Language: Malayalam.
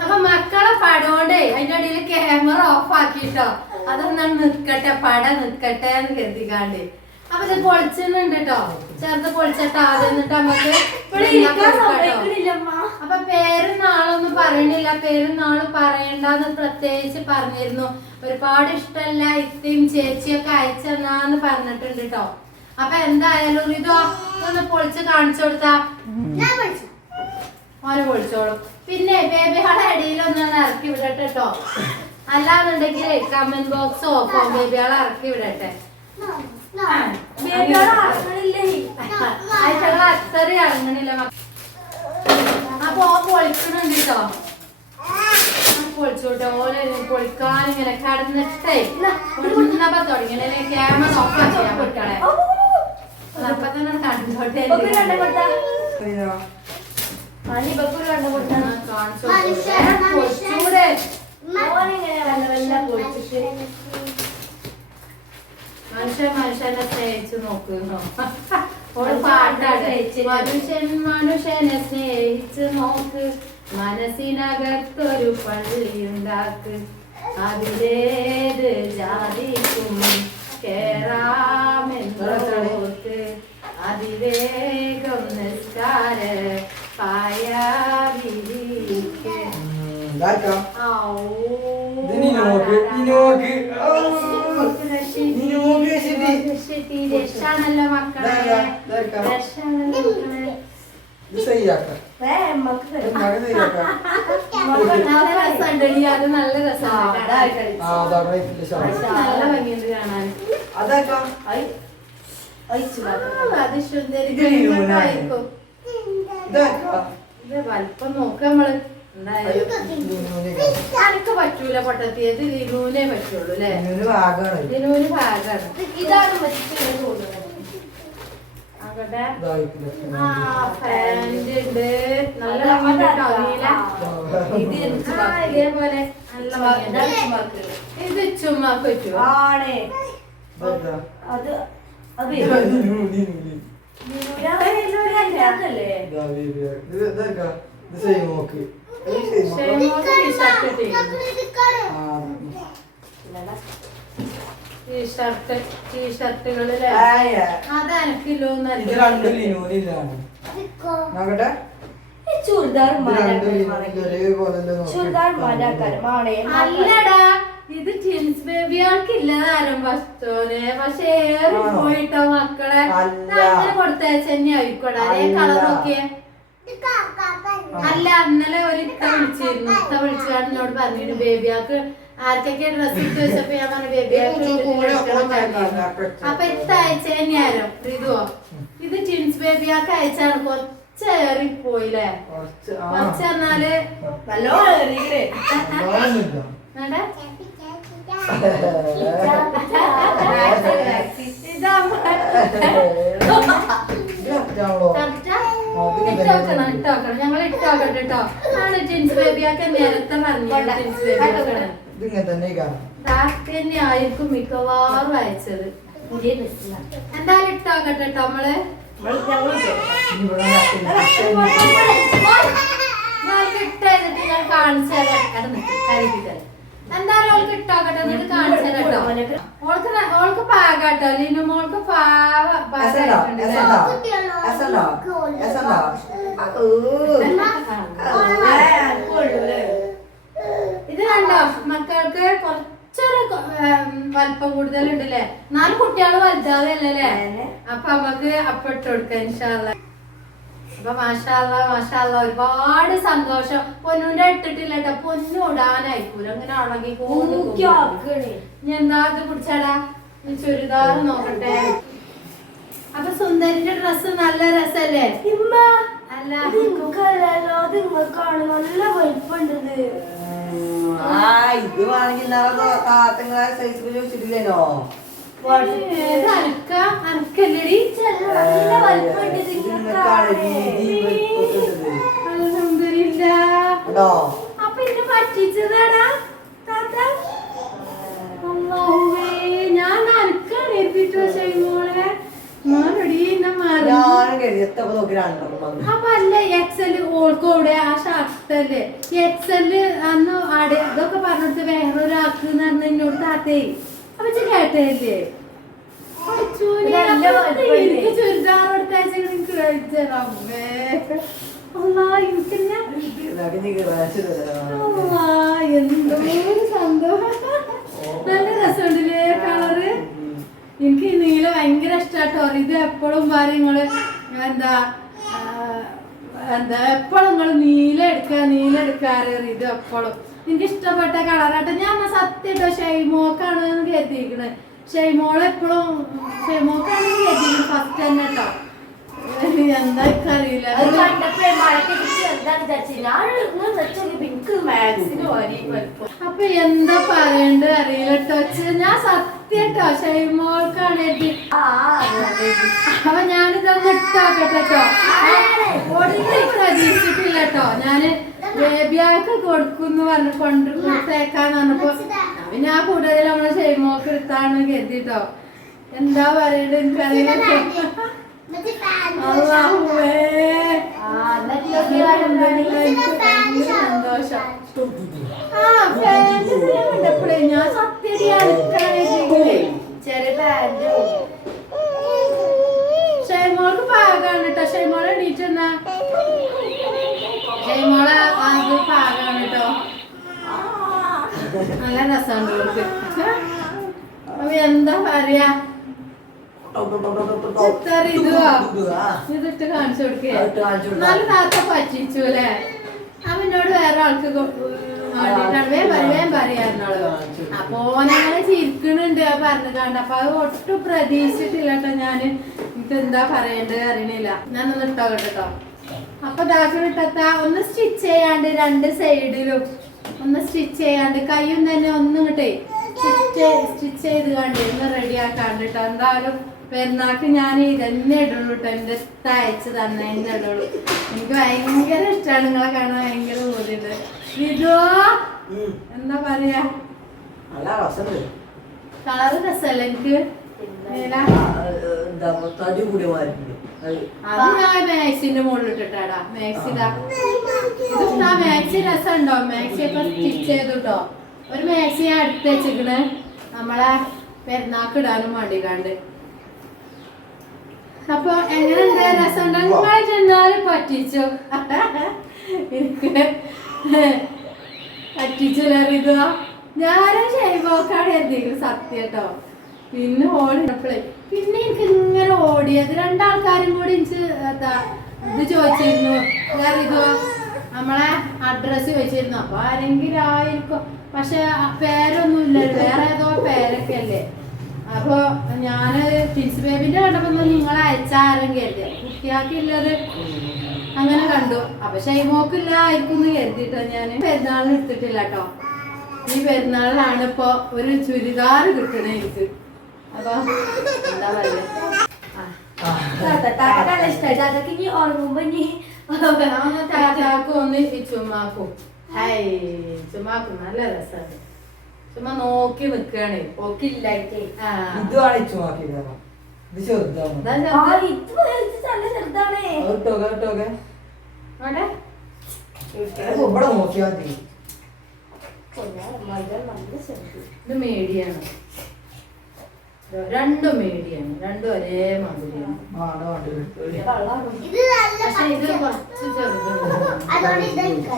അപ്പൊ മക്കളെ പടോണ്ടേ അതിന്റെ അടിയിൽ ക്യാമറ ഓഫ് ആക്കിട്ടോ അതൊന്നാണ് നിക്കട്ടെ പട നിക്കട്ടെ എന്ന് കരുതിക്കാണ്ട് അപ്പൊ ഇത് പൊളിച്ചുണ്ട് കേട്ടോ ചെറുത് പൊളിച്ചിട്ട് ആദ്യം എന്നിട്ട് നമുക്ക് അപ്പൊ പേരും നാളൊന്നും പറയണില്ല പേരും നാള് പറയണ്ടെന്ന് പ്രത്യേകിച്ച് പറഞ്ഞിരുന്നു ഒരുപാട് ഇഷ്ടമല്ല ഇത്തയും ചേച്ചിയൊക്കെ അയച്ചെന്നാന്ന് പറഞ്ഞിട്ടുണ്ട് കേട്ടോ അപ്പൊ എന്തായാലും ഇതോ ഒന്ന് പൊളിച്ച് കാണിച്ചു കൊടുത്താ ഓനെ പൊളിച്ചോളും പിന്നെ ബേബി ഹാളെ ഇടയിലൊന്നാണ് ഇറക്കി വിടട്ടെ കേട്ടോ അല്ലാന്നുണ്ടെങ്കിൽ കമന്റ് ബോക്സോ ബേബികളെ ഇറക്കി വിടട്ടെ അത്രയും ഇറങ്ങണില്ല അപ്പൊ ഓ പൊളിക്കണുണ്ട് കേട്ടോ പൊളിച്ചോട്ടെ ഓനെ പൊളിക്കാൻ ഇങ്ങനെ കടന്നിട്ടേ പൊളിക്കുന്നപ്പോ തുടങ്ങിയ ക്യാമറ ഓഫ് ചെയ്യാൻ പൊട്ടാളെ അപ്പൊ തന്നെ കണ്ടോട്ടെ പൊളിച്ചൂടെ മനുഷ്യനെ സ്നേഹിച്ചു നോക്കുന്നു പാട്ടാണ് മനുഷ്യനെ സ്നേഹിച്ചു നോക്ക് മനസ്സിനകത്തൊരു പള്ളിയുണ്ടാക്ക് അതിലേത് ജാതിക്കും കേറാമെന്നോർക്ക് അതിവേഗം നിസ്കാര പായാവിരിക്ക് രക്ഷാണല്ലോ മക്കളെ അത് നല്ല രസമാണ് നല്ല ഭംഗിയുണ്ട് കാണാൻ അത് ശുദ്ധരിക്കും വലിപ്പം നോക്ക നമ്മള് എനിക്ക് പറ്റൂല പൊട്ടത്തിയത് ലിനൂനെ പറ്റുള്ളൂ അല്ലേ ലിനൂന് ഭാഗമാണ് ഇതാണ് ഫാൻറ് ഉണ്ട് നല്ല ഇതേപോലെ നല്ല ഇത് ചുമ്മാക്ക് പറ്റുമോ ടീഷർട്ടുകളില് അത് എനക്കില്ലോ അല്ലടാ ഇത് ടിൻസ് ബേബികൾക്ക് ഇല്ലതാരും ഫസ്റ്റോന് പക്ഷെ ഏറി പോയിട്ടോ മക്കളെ അങ്ങനെ കൊടുത്തയച്ചെന്നെ ആയിക്കോട്ടെ അതേ കളർ നോക്കിയേ അല്ല ഇന്നലെ ഒരു ഇത്ത വിളിച്ചിരുന്നു ഇത്ത വിളിച്ചാൽ എന്നോട് പറഞ്ഞിരുന്നു ബേബിയാക്ക് ആർക്കൊക്കെ ഡ്രസ് ഇട്ട് വെച്ചപ്പോ ഞാൻ പറഞ്ഞു ബേബിയാക്ക് അപ്പൊ ഇത്ത അയച്ച തന്നെയാരോ ഇതുവോ ഇത് ടിൻസ് ബേബിയാക്ക് അയച്ചാണ് കുറച്ചേറി പോയില്ലേ കുറച്ച് പറഞ്ഞാല് ഞങ്ങൾ ഇട്ടോക്കട്ടെ കേട്ടോ ആണ് ജിൻസ് ബേബിയൊക്കെ നേരത്തെ പറഞ്ഞു തന്നെ ആയിരിക്കും മിക്കവാറും അയച്ചത് എന്തായാലും ഇട്ടോക്കട്ടെ കേട്ടോ നമ്മള് ഇട്ടെന്നിട്ട് ഞാൻ കാണിച്ചു തരാം കരിപ്പിത്തരാം എന്തായാലും ഓൾക്ക് ഇട്ടോക്കട്ടെ എന്നിട്ട് കാണിച്ചു തരാം കേട്ടോ ഓൾക്ക് പാകാട്ടോ ലിനു മോൾക്ക് ഇത് കണ്ടോ മക്കൾക്ക് കുറച്ചൊരു വലിപ്പം കൂടുതലുണ്ടല്ലേ 4 കുട്ടികള് വലുതാവല്ലേ അപ്പൊ നമുക്ക് അപ്പൊ ഇട്ട് കൊടുക്കാം ഇൻഷാല്ലാ അപ്പൊ മാഷാല്ല ഒരുപാട് സന്തോഷം പൊന്നുന്റെ ഇട്ടിട്ടില്ല കേട്ടോ പൊന്നു ഇടാനായിക്കൂല അങ്ങനെ ഉണങ്ങി ഇനി എന്താ ഇത് കുടിച്ചാടാ ചുരിദാർ നോക്കട്ടെ അപ്പൊ സുന്ദരിന്റെ ഡ്രസ് നല്ല രസല്ലേ അല്ല നല്ല വലിപ്പുണ്ടത് ഇത് വേണമെങ്കിൽ സൈസ് ചോദിച്ചിട്ടില്ലേനോ അനക്കല്ലടി അപ്പൊ എന്നെ പറ്റിച്ചതാടാ ഞാൻ അനക്കാണ് ഏൽപ്പിച്ചു മോളെ അപ്പൊ അല്ല എക്സല് ഓൾക്ക് കൂടെ ആ ഷർട്ടല്ലേ എക്സല് അന്ന് ഇതൊക്കെ പറഞ്ഞിട്ട് വേറൊരാൾക്ക് എന്ന് പറഞ്ഞ എന്നോട് താത്തേ അപ്പൊ കേട്ടല്ലേ എനിക്ക് ചുരിദാർ എടുത്താഴ്ച എനിക്ക് കഴിച്ചേ എന്തോ സന്തോഷം നല്ല രസമുണ്ടല്ലേ കളറ് എനിക്ക് നീല ഭയങ്കര ഇഷ്ടാട്ടോ ഇത് എപ്പോഴും പറയും നിങ്ങള് എന്താ എപ്പോഴും നിങ്ങള് നീല എടുക്കാറ് ഇത് എപ്പോഴും എനിക്ക് ഇഷ്ടപ്പെട്ട കളറാട്ടോ ഞാൻ സത്യട്ടോ ഷൈമോക്കാണ് കരുതിയിരിക്കണത് ഷൈമോളെപ്പോഴും ഷൈമോക്കാണ് കരുതിയിരിക്കുന്നത് ഫസ്റ്റ് തന്നെ കേട്ടോ എന്താ അറിയില്ല അപ്പൊ എന്താ പറയണ്ട അറിയില്ല കേട്ടോ ഞാൻ സത്യട്ടോ ഷൈമോൾക്കാണ് അപ്പൊ ഞാനിതൊന്ന് ഇട്ടോക്കട്ടോ പ്രതീക്ഷിച്ചിട്ടില്ല കേട്ടോ ഞാന് ബേബിയാൾക്ക് കൊടുക്കുന്നു പറഞ്ഞു കൊടുത്തേക്കാന്ന് പറഞ്ഞപ്പോ പിന്നെ ആ കൂടുതൽ നമ്മളെ ഷൈമോക്ക് എടുത്താണ് കരുതിട്ടോ എന്താ പറയണ്ട എനിക്കറിയില്ല സന്തോഷം ഞാൻ ഷൈമോൾക്ക് പാകാണ് കേട്ടോ ഷൈമോളെ എണീറ്റെന്നാ ഷൈമോളെ അത് പാകാണ് കേട്ടോ നല്ല രസമുണ്ട് അവർക്ക് അപ്പൊ എന്താ പറയാ ഇതിട്ട് കാണിച്ചു കൊടുക്കേ നല്ല താത്ത പറ്റിച്ചു അല്ലേ അവനോട് വേറെ ആൾക്ക് വേം പറയാറുള്ളൂ അപ്പൊ ഞങ്ങളെ ചിരിക്കണുണ്ട് പറഞ്ഞു കണ്ട അപ്പൊ അത് ഒട്ടും പ്രതീക്ഷിച്ചിട്ടില്ല കേട്ടോ ഞാന് എനിക്ക് എന്താ പറയണ്ടത് അറിയണില്ല ഞാനൊന്ന് ഇട്ടോട്ടെ കേട്ടോ അപ്പൊ ഇതാക്കിട്ട ഒന്ന് സ്റ്റിച്ച് ചെയ്യാണ്ട് രണ്ട് സൈഡിലും ഒന്ന് സ്റ്റിച്ച് ചെയ്യാണ്ട് കയ്യും തന്നെ ഒന്നും കിട്ടേ സ്റ്റിച്ച് ചെയ്ത് കണ്ട് ഒന്ന് റെഡിയാക്കാണ്ട് കേട്ടോ എന്തായാലും പെരുന്നാക്ക് ഞാൻ ഇതന്നെ ഇടുള്ളൂ കേട്ടോ എന്റെ തയ്ച്ച് തന്നെ എന്നെ ഇടുള്ളൂ എനിക്ക് ഭയങ്കര ഇഷ്ടമാണ് നിങ്ങളെ കാണാൻ ഭയങ്കര ബോധ്യുണ്ട് ഇതോ എന്താ പറയാ കളറ് രസല്ലേ എനിക്ക് അത് ഞാൻ മാക്സിന്റെ മുകളിൽ ഇട്ടിട്ടാടാ മാക്സിതാ ഇതാ മാക്സി രസം ഉണ്ടോ മാക്സി ഒക്കെ സ്റ്റിച്ച് ചെയ്തുട്ടോ ഒരു മാക്സി ഞാൻ എടുത്ത് വെച്ചിക്കണ് നമ്മളെ പെരുന്നാക്ക് ഇടാനും വേണ്ടിക്കാണ്ട് അപ്പൊ എങ്ങനെയുണ്ട് രസം ഉണ്ടോ നിങ്ങളെ ചെന്നാലും പറ്റിച്ചു എനിക്ക് പറ്റിച്ചില്ലോ ഞാനും ഷൈബോക്കാണ് എത്തിക്കുന്നത് സത്യം കേട്ടോ പിന്നെ ഓടിയപ്പോഴേ പിന്നെ എനിക്ക് ഇങ്ങനെ ഓടിയത് രണ്ടാൾക്കാരും കൂടി എനിക്ക് ഇത് ചോദിച്ചിരുന്നു വേറെ ഇത് നമ്മളെ അഡ്രസ്സ് ചോദിച്ചിരുന്നു അപ്പൊ ആരെങ്കിലും ആയിരിക്കും പക്ഷെ പേരൊന്നും ഇല്ലല്ലോ വേറെ ഏതോ പേരൊക്കെ അല്ലേ അപ്പൊ ഞാന് ടിൻസ് ബേബിന്റെ കണ്ടപ്പോ നിങ്ങളെ അയച്ചാരെങ്കിലും കരുതി കുട്ടിയാക്കില്ലത് അങ്ങനെ കണ്ടു അപ്പൊ ഷൈമോക്കില്ല ആയിരിക്കും കരുതിട്ടോ ഞാൻ പെരുന്നാളിന് എടുത്തിട്ടില്ല കേട്ടോ ഈ പെരുന്നാളിലാണ് ഇപ്പൊ ഒരു ചുരിദാർ കിട്ടണേ എനിക്ക് അപ്പൊ എന്താ പറയാ ഒന്ന് ചുമ്മാക്കും ചുമ്മാക്കും നല്ല രസാണ് ചുമ്മാ നോക്കി നിക്കാണ് ഓക്കില്ലായിട്ടേ ഇത് മേടിയാണ് രണ്ടും മേടിയാണ് രണ്ടും ഒരേ മാതിരിയാണ് പക്ഷെ ഇത് കുറച്ച് ചെറുതാണ്